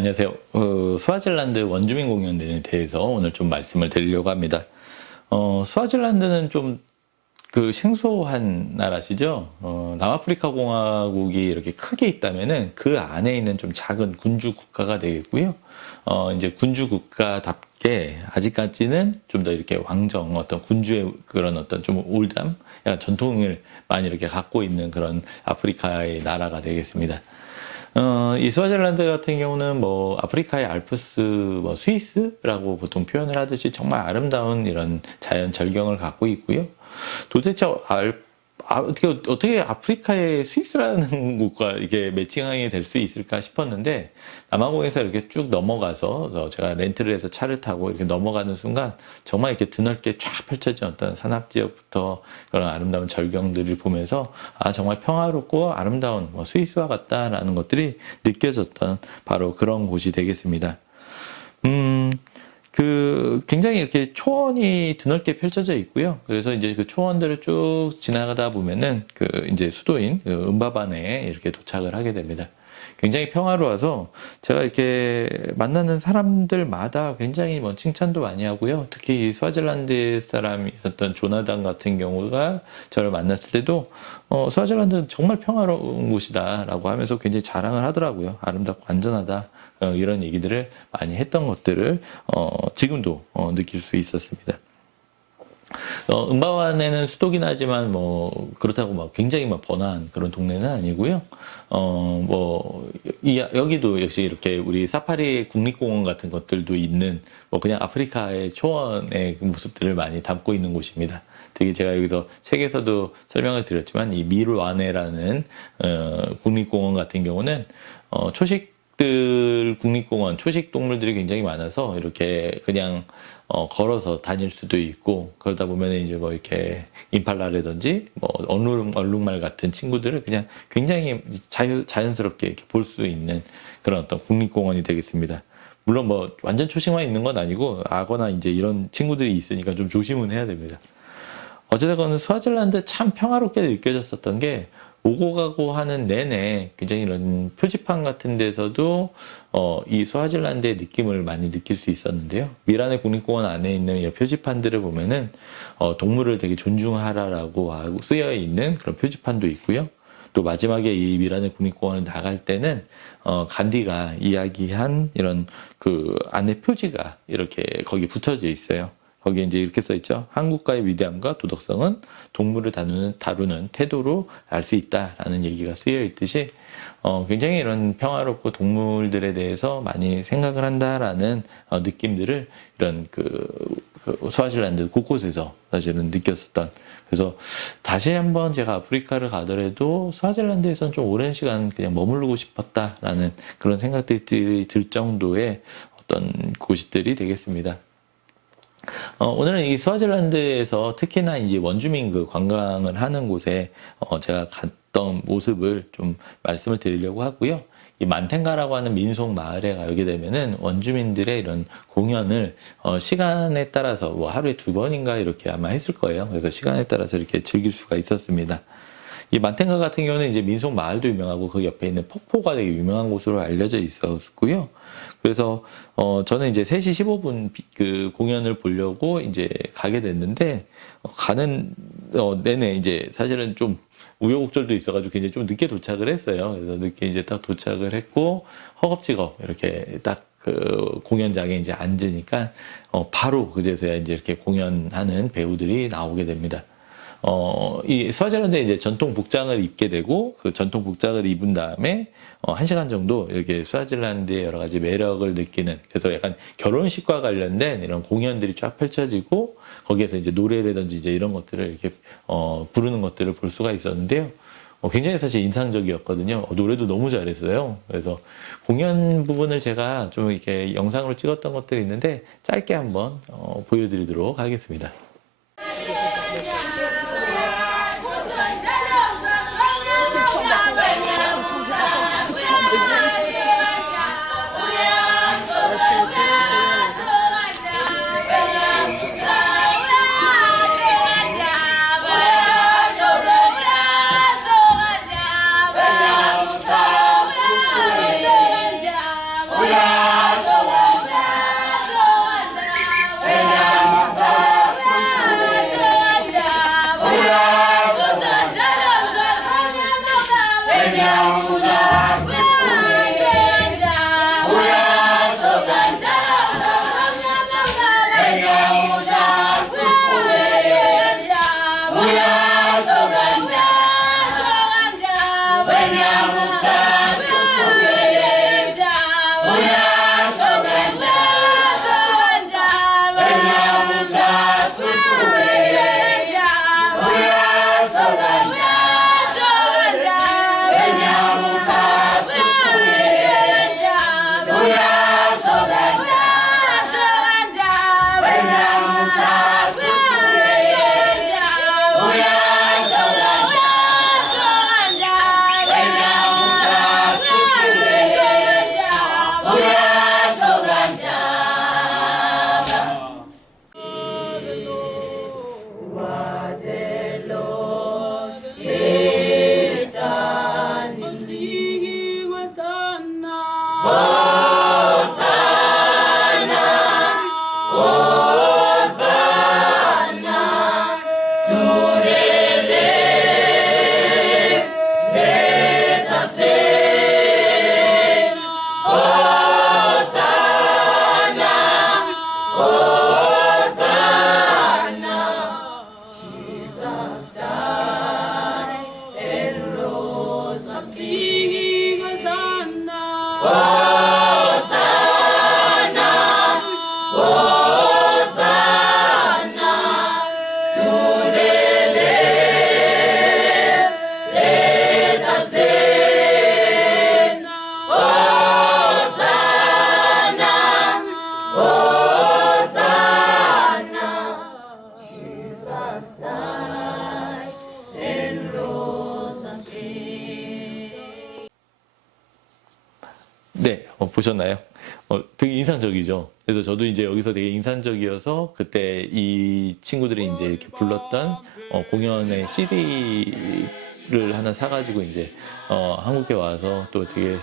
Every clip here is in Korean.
안녕하세요. 스와질란드 원주민 공연에 대해서 오늘 좀 말씀을 드리려고 합니다. 스와질란드는 좀 생소한 나라시죠. 남아프리카 공화국이 이렇게 크게 있다면은 그 안에 있는 좀 작은 군주 국가가 되겠고요. 이제 군주 국가답게 아직까지는 좀 더 이렇게 왕정, 어떤 군주의 그런 어떤 좀 올담, 약간 전통을 많이 이렇게 갖고 있는 그런 아프리카의 나라가 되겠습니다. 이 스와질란드 같은 경우는 뭐 아프리카의 알프스, 뭐 스위스라고 보통 표현을 하듯이 정말 아름다운 이런 자연 절경을 갖고 있고요. 도대체 어떻게 아프리카의 스위스라는 곳과 이게 매칭이 될 수 있을까 싶었는데, 남아공에서 이렇게 쭉 넘어가서 제가 렌트를 해서 차를 타고 이렇게 넘어가는 순간 정말 이렇게 드넓게 쫙 펼쳐진 어떤 산악 지역부터 그런 아름다운 절경들을 보면서 정말 평화롭고 아름다운 스위스와 같다라는 것들이 느껴졌던 바로 그런 곳이 되겠습니다. 굉장히 이렇게 초원이 드넓게 펼쳐져 있고요. 그래서 이제 그 초원들을 쭉 지나가다 보면은 이제 수도인 음바바네에 이렇게 도착을 하게 됩니다. 굉장히 평화로워서 제가 이렇게 만나는 사람들마다 굉장히 칭찬도 많이 하고요. 특히 이 스와질란드 사람이었던 조나단 같은 경우가 저를 만났을 때도 스와질란드는 정말 평화로운 곳이다라고 하면서 굉장히 자랑을 하더라고요. 아름답고 안전하다. 이런 얘기들을 많이 했던 것들을 지금도 느낄 수 있었습니다. 음바완에는 수도긴 하지만 그렇다고 굉장히 번화한 그런 동네는 아니고요. 여기도 역시 이렇게 우리 사파리 국립공원 같은 것들도 있는 그냥 아프리카의 초원의 모습들을 많이 담고 있는 곳입니다. 되게 제가 여기서 책에서도 설명을 드렸지만 이 미르와네라는 국립공원 같은 경우는 국립공원, 초식 동물들이 굉장히 많아서 이렇게 그냥 걸어서 다닐 수도 있고, 그러다 보면 이제 이렇게 임팔라라든지 얼룩말 같은 친구들을 그냥 굉장히 자연스럽게 이렇게 볼 수 있는 그런 어떤 국립공원이 되겠습니다. 물론 완전 초식만 있는 건 아니고 악어나 이제 이런 친구들이 있으니까 좀 조심은 해야 됩니다. 어쨌든 스와질란드 참 평화롭게 느껴졌었던 게, 오고 가고 하는 내내 굉장히 이런 표지판 같은 데서도 이 스와질란드의 느낌을 많이 느낄 수 있었는데요. 미라네 국립공원 안에 있는 이런 표지판들을 보면은 동물을 되게 존중하라라고 쓰여 있는 그런 표지판도 있고요. 또 마지막에 이 미라네 국립공원을 나갈 때는 간디가 이야기한 이런 안에 표지가 이렇게 거기 붙어져 있어요. 거기에 이제 이렇게 써 있죠. 한국가의 위대함과 도덕성은 동물을 다루는 태도로 알 수 있다라는 얘기가 쓰여 있듯이 굉장히 이런 평화롭고 동물들에 대해서 많이 생각을 한다라는 느낌들을 이런 스와질란드 곳곳에서 사실은 느꼈었던. 그래서 다시 한번 제가 아프리카를 가더라도 스와질란드에서는 좀 오랜 시간 그냥 머무르고 싶었다라는 그런 생각들이 들 정도의 어떤 곳들이 되겠습니다. 오늘은 이 스와질란드에서 특히나 이제 원주민 관광을 하는 곳에 제가 갔던 모습을 좀 말씀을 드리려고 하고요. 이 만텐가라고 하는 민속 마을에 가게 되면은 원주민들의 이런 공연을 시간에 따라서 하루에 2번인가 이렇게 아마 했을 거예요. 그래서 시간에 따라서 이렇게 즐길 수가 있었습니다. 이 만텐가 같은 경우는 이제 민속 마을도 유명하고 그 옆에 있는 폭포가 되게 유명한 곳으로 알려져 있었고요. 그래서 저는 이제 3시 15분 공연을 보려고 이제 가게 됐는데, 가는 내내 이제 사실은 좀 우여곡절도 있어가지고 굉장히 좀 늦게 도착을 했어요. 그래서 늦게 이제 딱 도착을 했고 허겁지겁 이렇게 딱 공연장에 이제 앉으니까 바로 그제서야 이제 이렇게 공연하는 배우들이 나오게 됩니다. 이 스와질란드에 이제 전통 복장을 입게 되고, 그 전통 복장을 입은 다음에 1시간 정도 이렇게 스와질란드의 여러 가지 매력을 느끼는, 그래서 약간 결혼식과 관련된 이런 공연들이 쫙 펼쳐지고, 거기에서 이제 노래라든지 이제 이런 것들을 이렇게 부르는 것들을 볼 수가 있었는데요. 굉장히 사실 인상적이었거든요. 노래도 너무 잘했어요. 그래서 공연 부분을 제가 좀 이렇게 영상으로 찍었던 것들이 있는데 짧게 한번 보여드리도록 하겠습니다. Yeah. 네, 보셨나요? 되게 인상적이죠. 그래서 저도 이제 여기서 되게 인상적이어서 그때 이 친구들이 이제 이렇게 불렀던 공연의 CD를 하나 사가지고 이제 한국에 와서 또 되게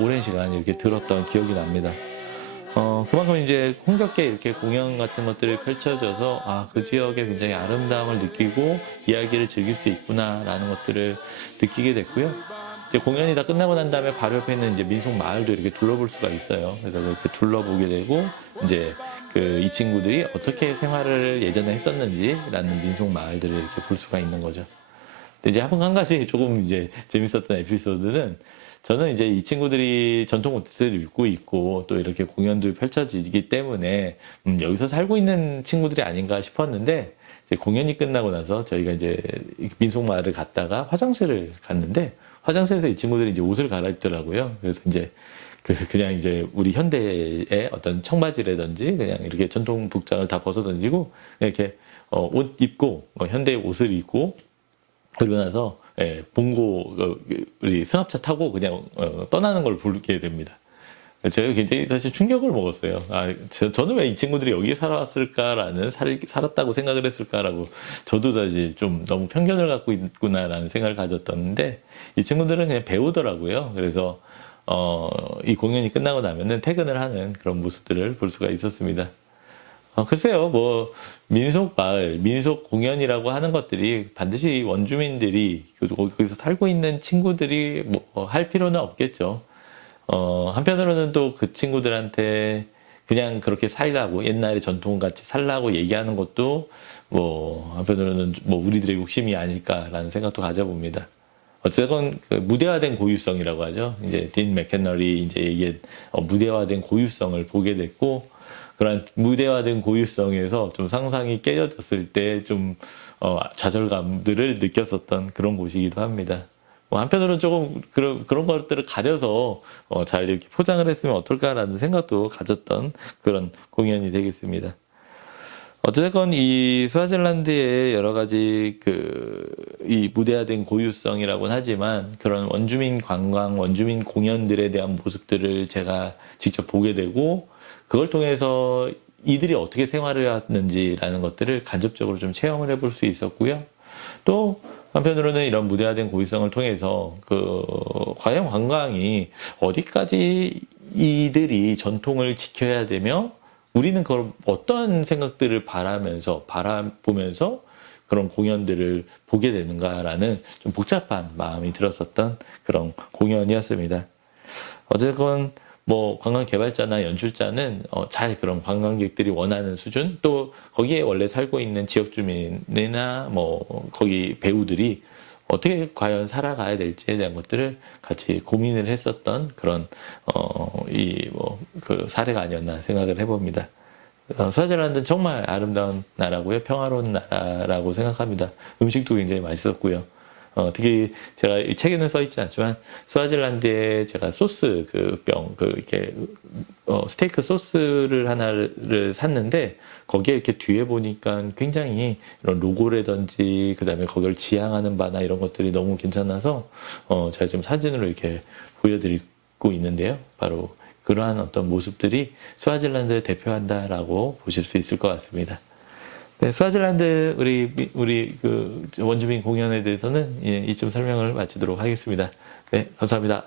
오랜 시간 이렇게 들었던 기억이 납니다. 그만큼 이제 홍겹게 이렇게 공연 같은 것들을 펼쳐져서 그 지역의 굉장히 아름다움을 느끼고 이야기를 즐길 수 있구나라는 것들을 느끼게 됐고요. 이제 공연이 다 끝나고 난 다음에 바로 옆에 있는 이제 민속 마을도 이렇게 둘러볼 수가 있어요. 그래서 그렇게 둘러보게 되고 이제 이 친구들이 어떻게 생활을 예전에 했었는지라는 민속 마을들을 이렇게 볼 수가 있는 거죠. 근데 이제 한 가지 조금 이제 재밌었던 에피소드는 저는 이제 이 친구들이 전통 옷을 입고 있고 또 이렇게 공연도 펼쳐지기 때문에 여기서 살고 있는 친구들이 아닌가 싶었는데 이제 공연이 끝나고 나서 저희가 이제 민속 마을을 갔다가 화장실을 갔는데 화장실에서 이 친구들이 이제 옷을 갈아입더라고요. 그래서 이제 그냥 이제 우리 현대의 어떤 청바지라든지 그냥 이렇게 전통 복장을 다 벗어 던지고 이렇게 옷 입고 현대의 옷을 입고 그러고 나서 봉고 우리 승합차 타고 그냥 떠나는 걸 보게 됩니다. 제가 굉장히 사실 충격을 먹었어요. 저는 왜 이 친구들이 여기에 살아왔을까라는, 살았다고 생각을 했을까라고 저도 사실 좀 너무 편견을 갖고 있구나라는 생각을 가졌었는데 이 친구들은 그냥 배우더라고요. 그래서 이 공연이 끝나고 나면은 퇴근을 하는 그런 모습들을 볼 수가 있었습니다. 글쎄요, 뭐, 민속 마을, 민속 공연이라고 하는 것들이 반드시 원주민들이, 거기서 살고 있는 친구들이 뭐, 할 필요는 없겠죠. 한편으로는 또 그 친구들한테 그냥 그렇게 살라고, 옛날의 전통같이 살라고 얘기하는 것도 뭐, 한편으로는 뭐, 우리들의 욕심이 아닐까라는 생각도 가져봅니다. 어쨌든 그 무대화된 고유성이라고 하죠. 이제 딘 맥케너리 이제 이게 무대화된 고유성을 보게 됐고, 그런 무대화된 고유성에서 좀 상상이 깨져졌을 때 좀 좌절감들을 느꼈었던 그런 곳이기도 합니다. 뭐 한편으로는 조금 그런 것들을 가려서 잘 이렇게 포장을 했으면 어떨까라는 생각도 가졌던 그런 공연이 되겠습니다. 어쨌든 이 스와질란드의 여러 가지 이 무대화된 고유성이라고는 하지만 그런 원주민 관광, 원주민 공연들에 대한 모습들을 제가 직접 보게 되고 그걸 통해서 이들이 어떻게 생활을 하는지라는 것들을 간접적으로 좀 체험을 해볼 수 있었고요. 또 한편으로는 이런 무대화된 고유성을 통해서 과연 관광이 어디까지 이들이 전통을 지켜야 되며 우리는 그걸 어떤 생각들을 바라보면서 그런 공연들을 보게 되는가라는 좀 복잡한 마음이 들었었던 그런 공연이었습니다. 어쨌건 뭐 관광 개발자나 연출자는 잘 그런 관광객들이 원하는 수준 또 거기에 원래 살고 있는 지역 주민이나 뭐 거기 배우들이 어떻게 과연 살아가야 될지에 대한 것들을 같이 고민을 했었던 그런 그 사례가 아니었나 생각을 해봅니다. 스와질란드는 정말 아름다운 나라고요, 평화로운 나라라고 생각합니다. 음식도 굉장히 맛있었고요. 특히 제가 이 책에는 써 있지 않지만 스와질란드에 제가 소스 이렇게 스테이크 소스를 하나를 샀는데 거기에 이렇게 뒤에 보니까 굉장히 이런 로고라든지 그다음에 거기를 지향하는 바나 이런 것들이 너무 괜찮아서 제가 지금 사진으로 이렇게 보여드리고 있는데요. 바로 그러한 어떤 모습들이 스와질란드를 대표한다라고 보실 수 있을 것 같습니다. 네, 스와질란드 우리 원주민 공연에 대해서는 이쯤 설명을 마치도록 하겠습니다. 네, 감사합니다.